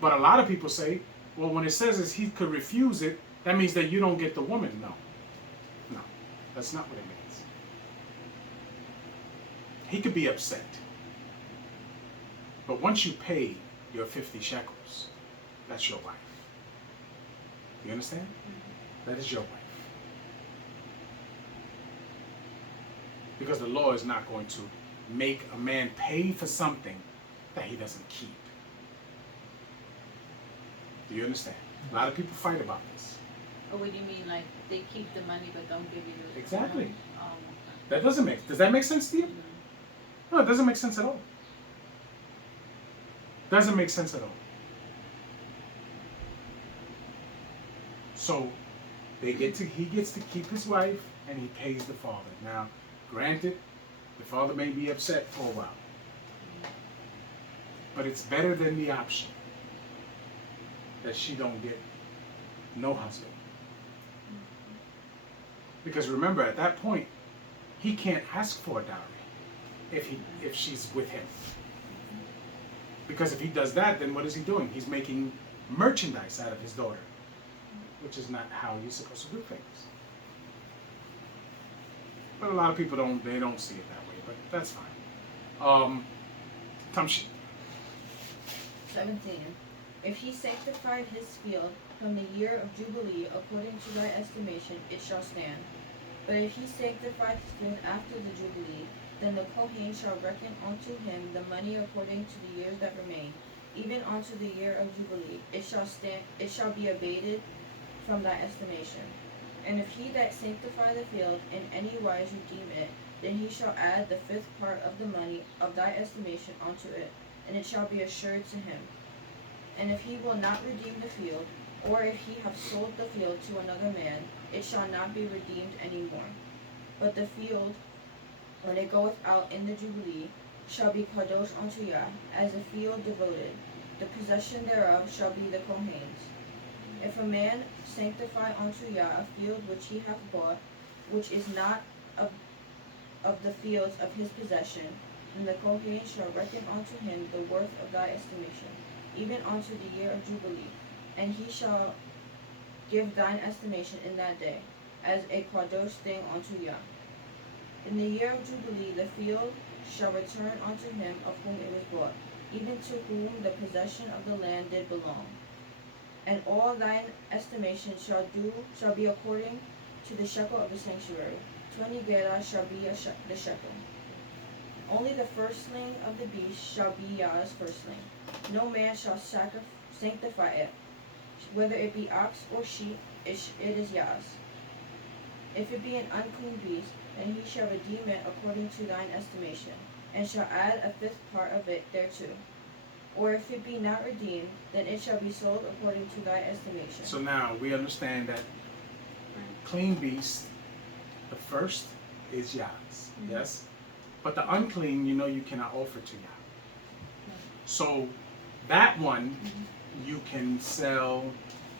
But a lot of people say, well, when it says is he could refuse it, that means that you don't get the woman. No. No. That's not what it means. He could be upset. But once you pay your 50 shekels, that's your wife. You understand? That is your wife. Because the law is not going to make a man pay for something that he doesn't keep. Do you understand? A lot of people fight about this. Or what do you mean, like they keep the money but don't give you the Exactly. money? That doesn't make, does that make sense to you? No, it doesn't make sense at all. Doesn't make sense at all. So he gets to keep his wife and he pays the father. Now, granted, the father may be upset for a while. But it's better than the option that she don't get no husband. Because remember, at that point, he can't ask for a dowry if she's with him. Because if he does that, then what is he doing? He's making merchandise out of his daughter, which is not how you're supposed to do things. But a lot of people don't see it that way, but that's fine. Tamshi. 17. If he sanctified his field from the year of Jubilee according to thy estimation, it shall stand. But if he sanctified his field after the Jubilee, then the Kohen shall reckon unto him the money according to the years that remain, even unto the year of Jubilee. It shall be abated from thy estimation. And if he that sanctify the field in any wise redeem it, then he shall add the fifth part of the money of thy estimation unto it, and it shall be assured to him. And if he will not redeem the field, or if he have sold the field to another man, it shall not be redeemed any more. But the field, when it goeth out in the Jubilee, shall be kadosh unto Yah, as a field devoted. The possession thereof shall be the Kohen's. If a man sanctify unto Yah a field which he hath bought, which is not of the fields of his possession, then the Kohen shall reckon unto him the worth of thy estimation, even unto the year of Jubilee, and he shall give thine estimation in that day, as a kadosh thing unto Yah. In the year of Jubilee the field shall return unto him of whom it was bought, even to whom the possession of the land did belong. And all thine estimation shall be according to the shekel of the sanctuary. 20 gerah shall be the shekel. Only the firstling of the beast shall be Yah's firstling. No man shall sanctify it, whether it be ox or sheep, it is Yah's. If it be an unclean beast, then he shall redeem it according to thine estimation, and shall add a fifth part of it thereto. Or if it be not redeemed, then it shall be sold according to thy estimation. So now we understand that clean beast, the first is Yah's, yes? But the unclean, you cannot offer to Yah. So that one you can sell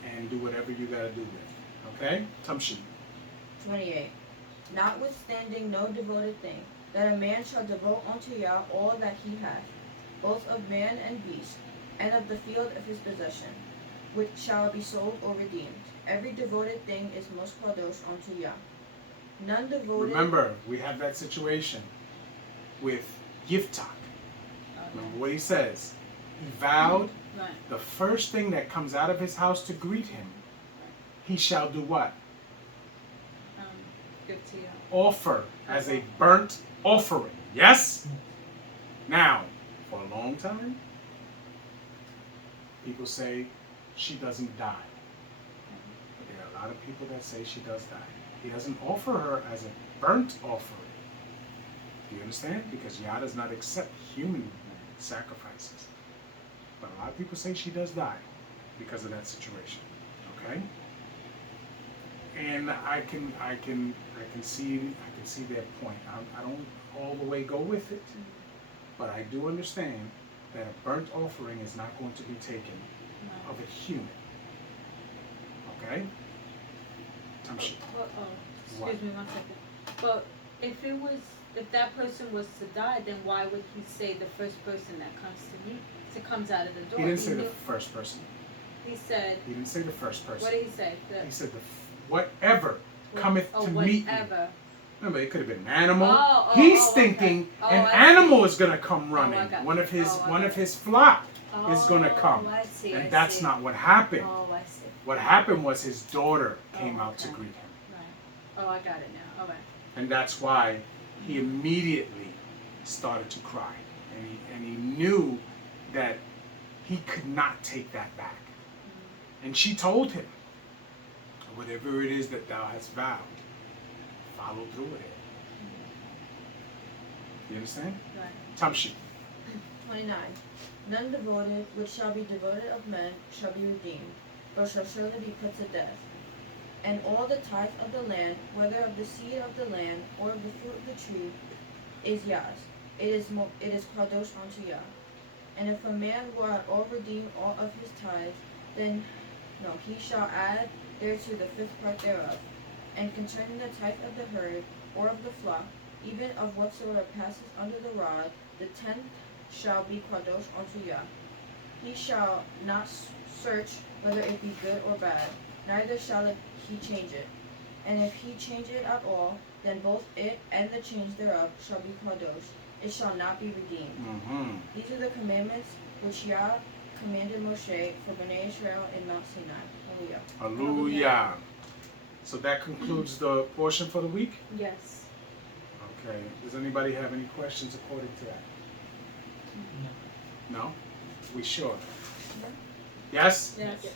and do whatever you gotta do with. Okay? Tamshi. 28. Notwithstanding no devoted thing, that a man shall devote unto Yah all that he hath, both of man and beast, and of the field of his possession, which shall be sold or redeemed. Every devoted thing is most kadosh unto Yah. None devoted. Remember, we have that situation with Yiftach. Remember what he says. He vowed the first thing that comes out of his house to greet him, he shall do what? Give to you. Offer as a burnt offering. Yes? Now, for a long time, people say she doesn't die. But there are a lot of people that say she does die. He doesn't offer her as a burnt offering. Do you understand? Because Yah does not accept human sacrifices. But a lot of people say she does die because of that situation. Okay? And I can see their point. I don't all the way go with it, but I do understand that a burnt offering is not going to be taken of a human. Okay? Tamshi. But, What? excuse me 1 second. But if that person was to die, then why would he say the first person that comes out of the door? He didn't say the knew- first person. He said, He didn't say the first person. what did he say? He said whatever cometh to meet you. Whatever. Remember, it could have been an animal. Oh, He's okay. thinking Oh, an I animal see. is gonna come running. I got One you. of his I one got of his flock Oh, is gonna come. I see. And I that's see. not what happened. Oh, I see. What happened was his daughter came Oh, out to okay. greet him. Right. Oh, I got it now. All right. And that's why he immediately started to cry. And he knew that he could not take that back. And she told him, whatever it is that thou hast vowed, follow through with it. You understand? Right. Tamshi. 29. None devoted, which shall be devoted of men, shall be redeemed, but shall surely be put to death. And all the tithe of the land, whether of the seed of the land or of the fruit of the tree, is Yah's. It is kadosh unto Yah. And if a man will at all redeem all of his tithes, then he shall add thereto the fifth part thereof. And concerning the tithe of the herd or of the flock, even of whatsoever passeth under the rod, the 10th shall be kadosh unto Yah. He shall not search whether it be good or bad, neither shall he change it. And if he change it at all, then both it and the change thereof shall be kadosh. It shall not be redeemed. Mm-hmm. These are the commandments which Yah commanded Moshe for Bnei Israel in Mount Sinai. Hallelujah. Hallelujah. So that concludes the portion for the week. Yes. Okay. Does anybody have any questions according to that? No? We sure? Yes? Yes.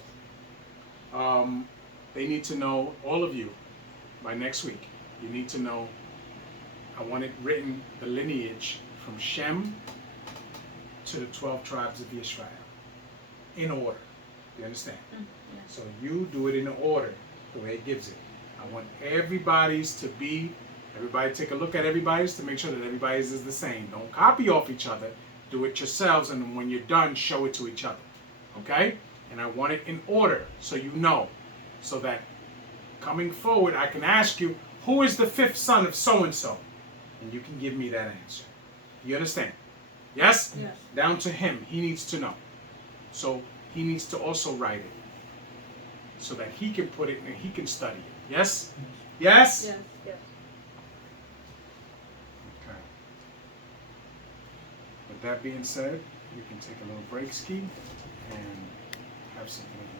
They need to know, all of you, by next week, you need to know, I want it written, the lineage from Shem to the 12 tribes of Israel, in order. You understand? Yeah. So you do it in order, the way it gives it. I want everybody's to be, everybody take a look at everybody's to make sure that everybody's is the same. Don't copy off each other. Do it yourselves, and when you're done, show it to each other. Okay? And I want it in order, so you know. So that coming forward, I can ask you, who is the fifth son of so-and-so? And you can give me that answer. You understand? Yes? Yes. Down to him. He needs to know. So he needs to also write it. So that he can put it and he can study it. Yes? Yes? Yes. Yes. Okay. With that being said, we can take a little break ski and have something